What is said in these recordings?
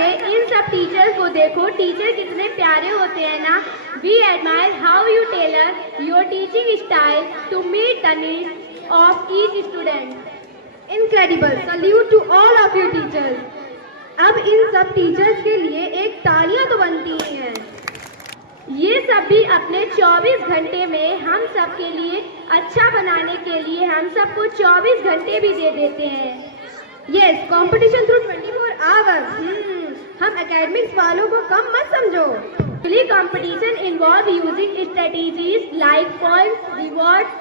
में इन सब टीचर्स को देखो, टीचर कितने प्यारे होते हैं ना। We admire how you tailor your teaching style to meet the needs of each student. Incredible, salute to all of you teachers. अब इन सब टीचर्स के लिए एक तालियां तो बनती ही हैं। ये सब भी अपने 24 घंटे में हम सब के लिए अच्छा बनाने के लिए हम सबको 24 घंटे भी दे देते हैं। Yes, competition through 24 hours. हम एकेडमिक्स वालों को कम मत समझो। Daily competition involve using strategies like points, rewards,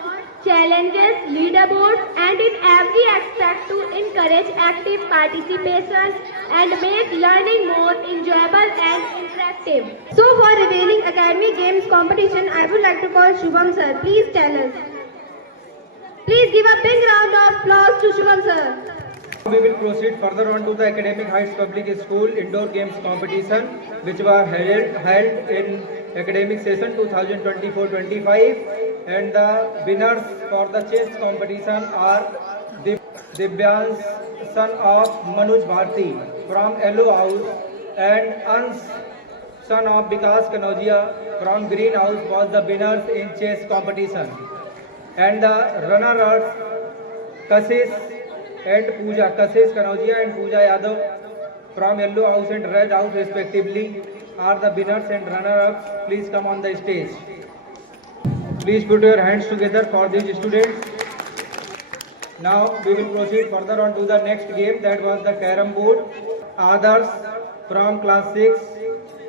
challenges, leaderboards, and in every aspect to encourage active participation and make learning more enjoyable and interactive. So, for revealing academic games competition, I would like to call Shubham sir. Please tell us. Please give a big round of applause to Shubham sir. We will proceed further on to the Academic Heights Public School Indoor Games Competition, which was held in academic session 2024-25, and the winners for the chess competition are Divyans, son of Manoj Bharti from Yellow House, and Ans, son of Vikas Kanojia from Green House, was the winners in chess competition, and the runner-ups Kashish and Pooja, Kashish Kanojia and Pooja Yadav from Yellow House and Red House respectively are the winners and runner-ups. Please come on the stage. Please put your hands together for these students. Now we will proceed further on to the next game, that was the Carrom board. Others from class 6,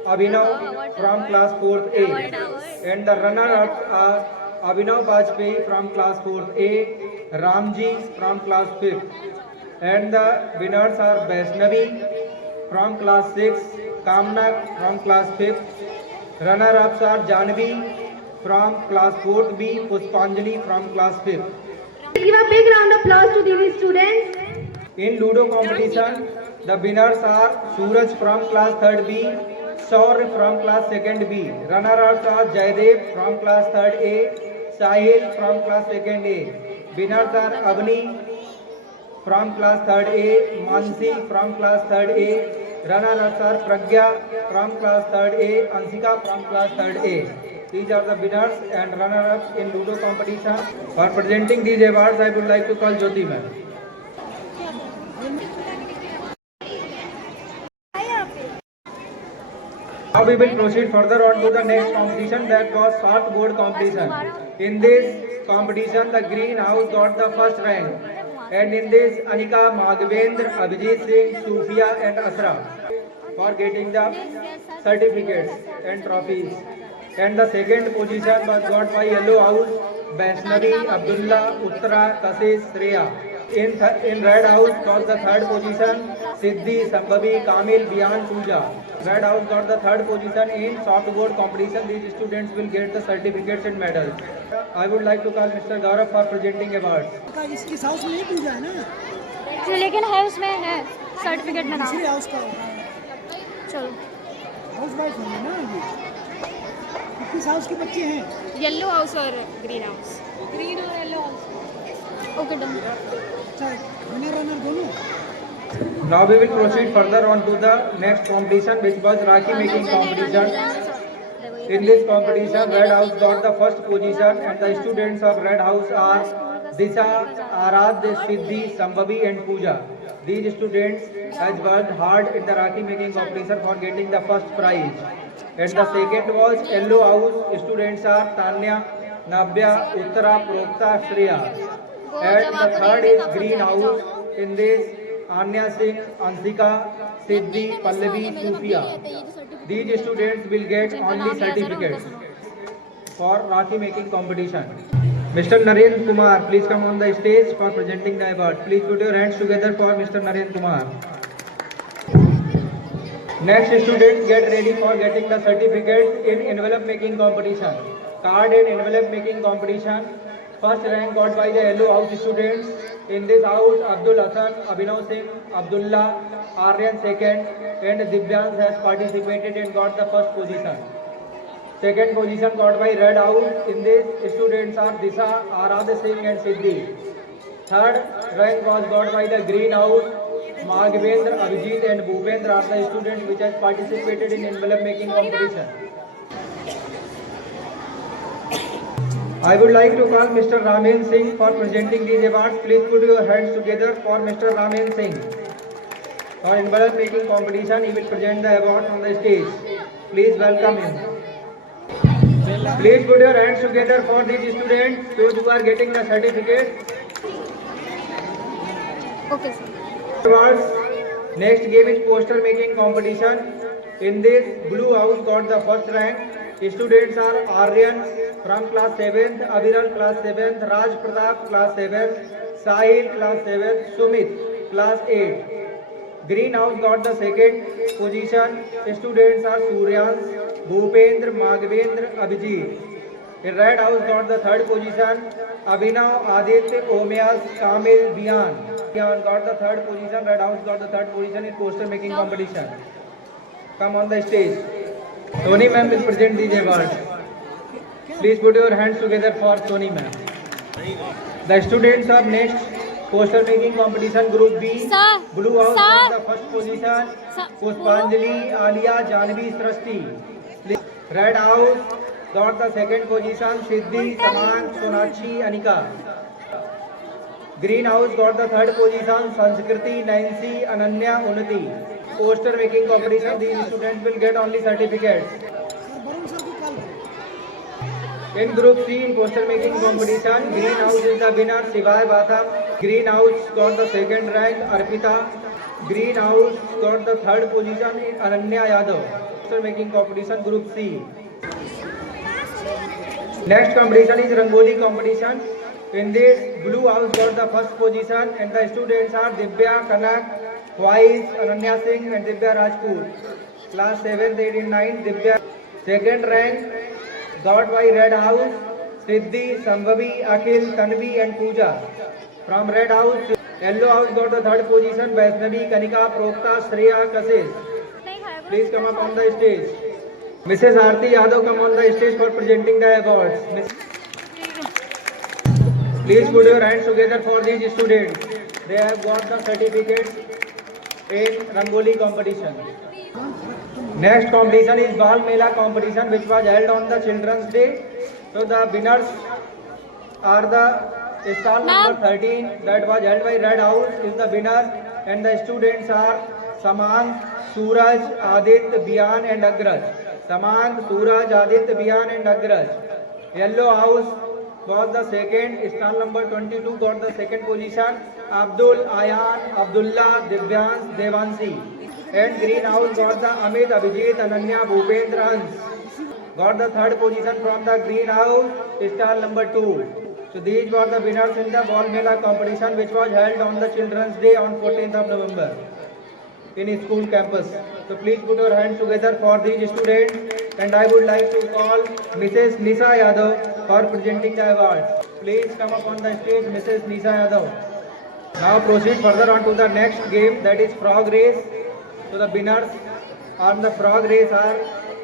Abhinav from class 4th A, and the runner-ups are Abhinav Bajpayee from class 4th A, Ramji from class 5th, and the winners are Vaishnavi from class 6, Kamna from class 5th, runner-ups are Janvi from class 4th B, Puspanjali from class 5th. Give a big round of applause to these students. In Ludo competition, the winners are Suraj from class 3rd B, Saur from class 2nd B, runner-ups are Jaydev from class 3rd A, Sahil from class 2nd A. Winners are Avni from class 3rd A, Mansi from class 3rd A, runner-ups are Pragya from class 3rd A, Ansika from class 3rd A. These are the winners and runner-ups in Ludo competition. For presenting these awards, I would like to call Jyoti ma'am. Now we will proceed further on to the next competition, that was short board competition. In this competition, the Green House got the first rank, and in this Anika, Madhavendra, Abhijit Singh, Sufia and Asra for getting the certificates and trophies. And the second position was got by Yellow House, Vaishnavi, Abdullah, Uttara, Kashish, Shreya. In Red House got the third position, Siddhi, Sambhavi, Kamil, Bian, Pooja. Red House got the third position in softboard competition. These students will get the certificates and medals. I would like to call Mr. Gaurav for presenting awards. इस house में नहीं पूजा है ना, लेकिन है उसमें है certificate में नाम। दूसरे हाउस का चलो हाउस वाइफ है ना ये। किस हाउस के बच्चे हैं? येलो हाउस और ग्रीन हाउस, ग्रीन और येलो हाउस। Okay done. अच्छा, विनर रनर दोनों। Now we will proceed further on to the next competition, which was Rakhi making competition. In this competition, Red House got the first position, and the students of Red House are Disha, Aradhya, Siddhi, Sambhavi and Pooja. These students has worked hard in the Rakhi making competition for getting the first prize. And the second was Yellow House. Students are Tanya, Navya, Uttara, Prokta, Shreya. And the third is Green House. In this, Anya Singh, Ansika, Siddhi, Pallavi, Sufia. These students will get only certificates for Rakhi making competition. Mr. Narendra Kumar, please come on the stage for presenting the award. Please put your hands together for Mr. Narendra Kumar. Next, students get ready for getting the certificates in envelope making competition. Card and envelope making competition. First rank got by the Yellow House students. In this house, Abdul Hassan, Abhinav Singh, Abdullah, Aryan second, and Divyans has participated and got the first position. Second position got by Red House. In this, students are Disha, Aradhya Singh and Siddhi. Third rank was got by the Green House, Maghavendra, Abhijit and Bhupendra are the students which has participated in envelope making competition. I would like to call Mr. Ramen Singh for presenting these awards. Please put your hands together for Mr. Ramen Singh. For envelope making competition, he will present the award on the stage. Please welcome him. Please put your hands together for these students, those who are getting the certificate. Okay, sir. Awards. Next game is poster making competition. In this, Blue House got the first rank. Students are Aryan from class 7th, Aviral class 7th, Raj Pratap class 7th, Sahil class 7th, Sumit class 8th. Green House got the second position. Students are Suryans, Bhupendra, Maghavendra, Abhijit. In Red House got the third position. Abhinav, Aditya, Omyas, Kamil, Bian. Bian got the third position. Red House got the third position in poster making competition. Come on the stage. Tony ma'am will present these awards. Please put your hands together for Tony ma'am. The students are next. Poster making competition group B. Sir. Blue House Sir. got the first position. Sir. Pushpanjali, Alia, Janvi, Srishti. Red House got the second position. Siddhi, Saman, Sonakshi, Anika. Green House got the third position. Sanskriti, Nancy, Ananya, Unnati. Poster making competition. These students will get only certificates. Sir Varun sir को call करो. In Group C, in poster making competition, Green House is the winner, Shivay Batham. Green House got the second rank, Arpita. Green House got the third position, Ananya Yadav. Poster making competition, Group C. Next competition is Rangoli competition. In this, Blue House got the first position, and the students are Divya Kanak, Wise, Ananya Singh, and Divya Rajput. Class 7th, 8th, and 9th, Divya. Second rank got by Red House, Siddhi, Sambhavi, Akhil, Tanvi and Pooja. From Red House, Yellow House got the third position, Vaishnavi, Kanika, Prokta, Shreya, Kashish. Please come up on the stage. Mrs. Aarti Yadav come on the stage for presenting the awards. Please put your hands together for these students. They have got the certificates in Rangoli competition. Next competition is Bal Mela competition, which was held on the Children's Day. So the winners are the stall number 13 that was held by Red House is the winner, and the students are Samang, Suraj, Aditya, Bian and Agraj. Samang, Suraj, Aditya, Bian and Agraj. Yellow House was the second. Stall number 22 got the second position. Abdul, Ayan, Abdullah, Divyans, Devansi. And Green House got the Amit, Abhijit, Ananya, Bhupendra, Hans. Got the third position from the Green House, stall number 2. So these were the winners in the Bal Mela competition, which was held on the Children's Day on 14th of November in school campus. So please put your hands together for these students, and I would like to call Mrs. Nisa Yadav for presenting the awards. Please come up on the stage, Mrs. Nisa Yadav. Now proceed further on to the next game, that is frog race. So the winners on the frog race are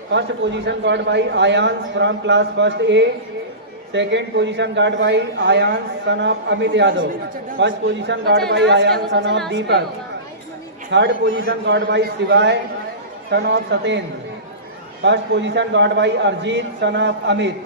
first position got by Ayans from class 1st A. Second position got by Ayans, son of Amit Yadav. First position got by Ayans, son of Deepak. Third position got by Shivay, son of Satendra. First position got by Arjit, son of Amit.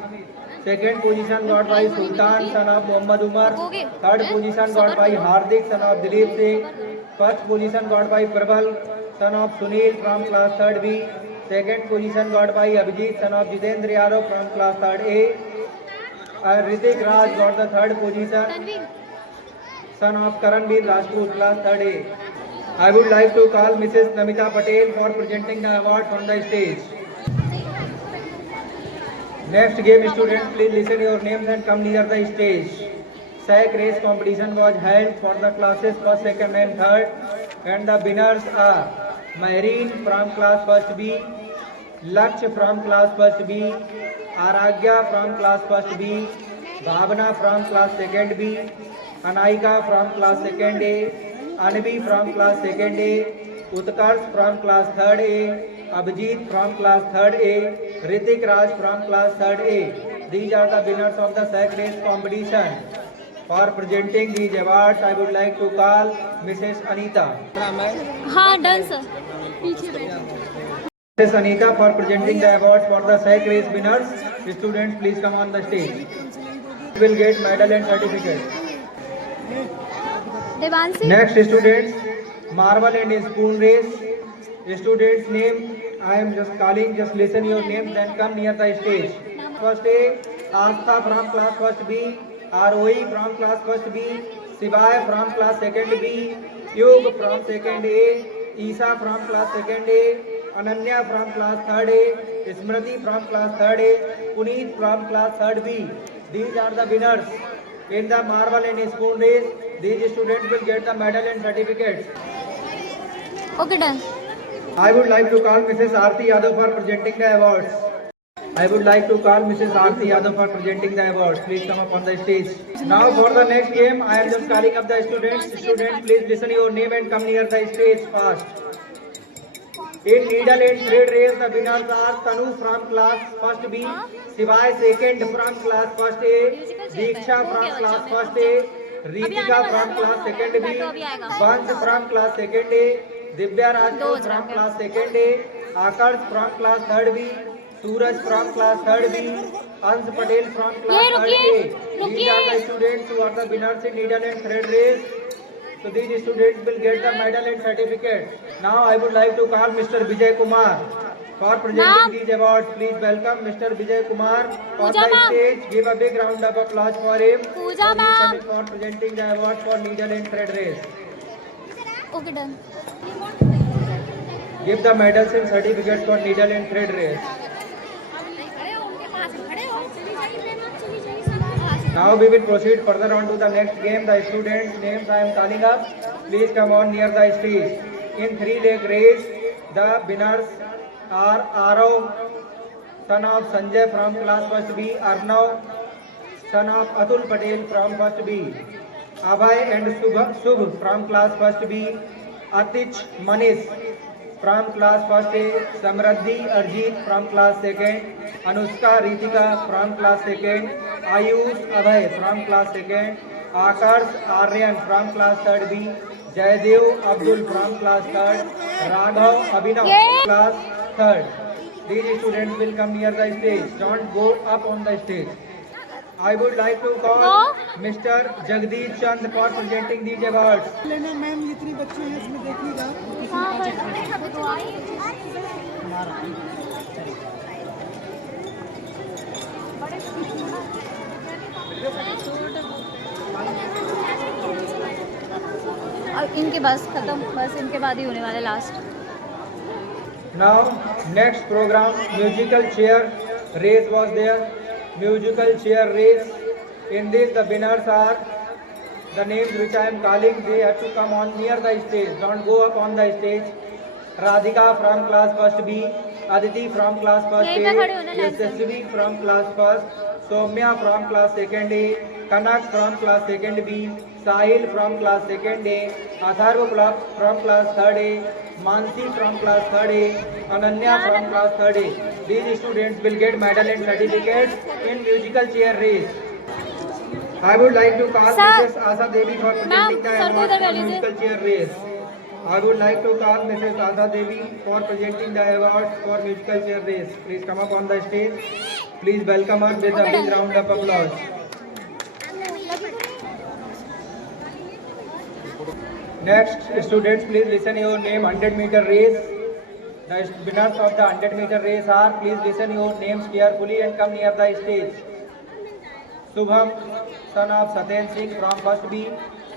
Second position got by Sultan, son of Muhammad Umar. Third position got by Hardik, son of Dilip Singh. First position got by Prabal, son of Sunil from class 3rd B. Second position got by Abhijit, son of Jitendra Yadav from class 3rd A. Ritik Raj got the third position, son of Karanveer Rajput, class 3rd A. I would like to call Mrs. Namita Patel for presenting the award on the stage. Next game, students, please listen your names and come near the stage. Sack race competition was held for the classes 1st, 2nd and 3rd, and the winners are Mahreen from class 1st B, Lakshya from class 1st B, Aragya from class 1st B, Bhavana from class 2nd B, Anaika from class 2nd A, Anvi from class 2nd A, Utkarsh from class 3rd A, Abhijit from class 3rd A, Ritik Raj from class 3rd A. These are the winners of the sack race competition. For presenting these awards, I would like to call Mrs. Anita. हाँ done sir. Mrs. Anita for presenting the awards for the sack race winners. Students, please come on the stage. You will get medal and certificate. Devanshi. Next, students, marble and spoon race. Students' name, I am just calling. Just listen your name, then come near the stage. First A, Astha from class first B. Arohi from class first B. Sivay from class second B. Yug from second A. Isa from class second A. Ananya from class third A. Smriti from class third A. Puneet from class third B. These are the winners in the marble and spoon race. These students will get the medal and certificates. Okay done. I would like to call Mrs. Aarti Yadav for presenting the awards. I would like to call Mrs. Aarti Yadav for presenting the awards. Please come up on the stage. Now for the next game, I am just calling up the students. Students, please listen your name and come near the stage fast. In needle and thread race, the winners are Tanu from class first B, Sivai second from class first A, Diksha from class first A, Ritika from class second B, Vansh from class second A, Divya Rajput from class second A, Akarsh from class third B, Suraj from class third B, Ansh Patel from class third A. These are the students who are the winners in needle and thread race. So these students will get the medal and certificate. Now I would like to call Mr. Vijay Kumar for presenting these awards. Please welcome Mr. Vijay Kumar on the stage. Give a big round of applause for him. Pooja ma'am. For presenting the award for needle and thread race. Okay done. Give the medals and certificates for needle and thread race. Now we will proceed further on to the next game. The students' names I am calling up. Please come on near the stage. In three-leg race, the winners are Arav, son of Sanjay from class first B, Arnav, son of Atul Patel from first B, Abhay and Subh from class first B, Atich Manish from class first A, Samradhi Arjit from class second, Anushka Ritika from class second, Ayush Abhay from class second, Akarsh Aryan from class third B, Jaydev Abdul from class third, Raghav Abhinav class third. These students will come near the stage. Don't go up on the stage. I would like to call Mr. Jagdeep Chand for presenting these awards. लेना ma'am जितनी बच्चे हैं इसमें देखिएगा. और इनके बस खत्म, बस इनके बाद ही होने वाले last. Now, next program, musical chair race was there. Musical chair race. In this, the winners are the names which I am calling. They have to come on near the stage. Don't go up on the stage. Radhika from class first B, Aditi from class first A, Yashasvi from class first, Soumya from class second A, Kanak from class second B, Sahil from class second A, Atharva from class third A, Mansi from class third A, Ananya from class third A. These students will get medal and certificates in musical chair race. I would like to call Mrs. Asa Devi for presenting the award for musical chair race. I would like to call Mrs. Asa Devi for presenting the awards for musical chair race. Please come up on the stage. Please welcome her with a big round of applause. Next, students, please listen your name. 100-meter race. The winners of the 100-meter race are. Please listen your names carefully and come near the stage. Subham, son of Saten Singh from first B.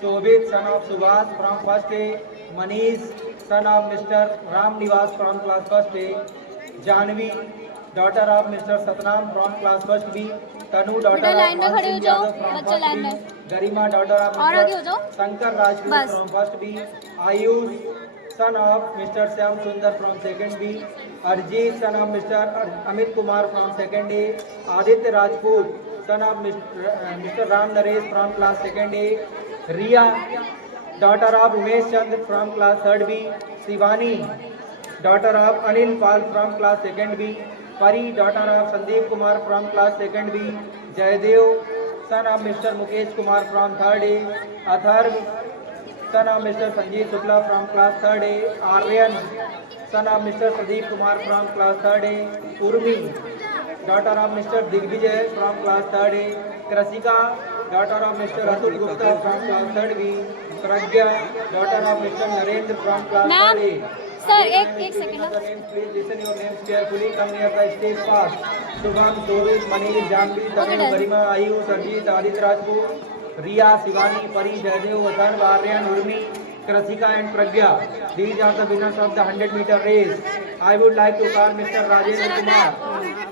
Shobhit, son of Subhas from first A. Manish, son of Mr. Ram Nivas from class first A. Janvi, daughter of Mr. Satnam from class first B. Tanu, daughter of Mansi Yadav from first B. Garima, daughter of Mr. Shankar Rajput from first B. Ayush, son of Mr. Syam Sundar from second B. Arjit, son of Mr. Amit Kumar from second A. Aditya Rajput, son of Mr. Ram Naresh from class second A. Riya, daughter of Umesh Chand from class third B. Shivani, daughter of Anil Pal from class second B. Pari, daughter of Sandeep Kumar from class second B. Jaydev, son of Mr. Mukesh Kumar from 3rd A. Atharv, son of Mr. Sanjeev Shukla from class 3rd A. Aryan, son of Mr. Pradeep Kumar from class 3rd A. Urmi, daughter of Mr. Digvijay from class 3rd A. Krasika, daughter of Mr. Atul Gupta from class 3rd B. Pragya, daughter of Mr. Narendra from class 3rd A. Sir, एक second. Please listen your names carefully. Come near the stage fast. Shubham, Shobit, Manish, Janvi, Tanu, done. Garima, Ayu, Sarjeet, Adit Rajput, Riya, Shivani, Pari, Jaydev, Vatan, Aryan, Urmi, Krasika and Pragya. These are the winners of the 100-meter race. I would like to call Mr. Rajendra Kumar.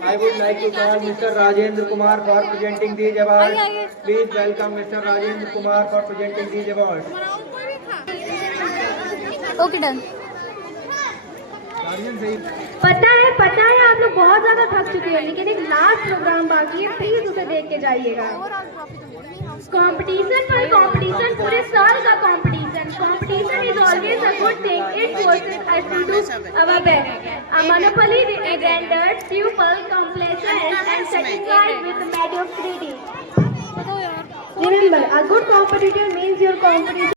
I would like to call Mr. Rajendra Kumar for presenting these awards. Please welcome Mr. Rajendra Kumar for presenting these awards. Okay, done. पता है आप लोग बहुत ज्यादा थक चुके हैं, लेकिन एक लास्ट प्रोग्राम बाकी है, प्लीज उसे देख के जाइएगा। कंपटीशन पूरे साल का competition is always a good thing, it forces us to do our best. A monopoly renders people complacent and satisfied with mediocrity. Remember, a good competitor means your competition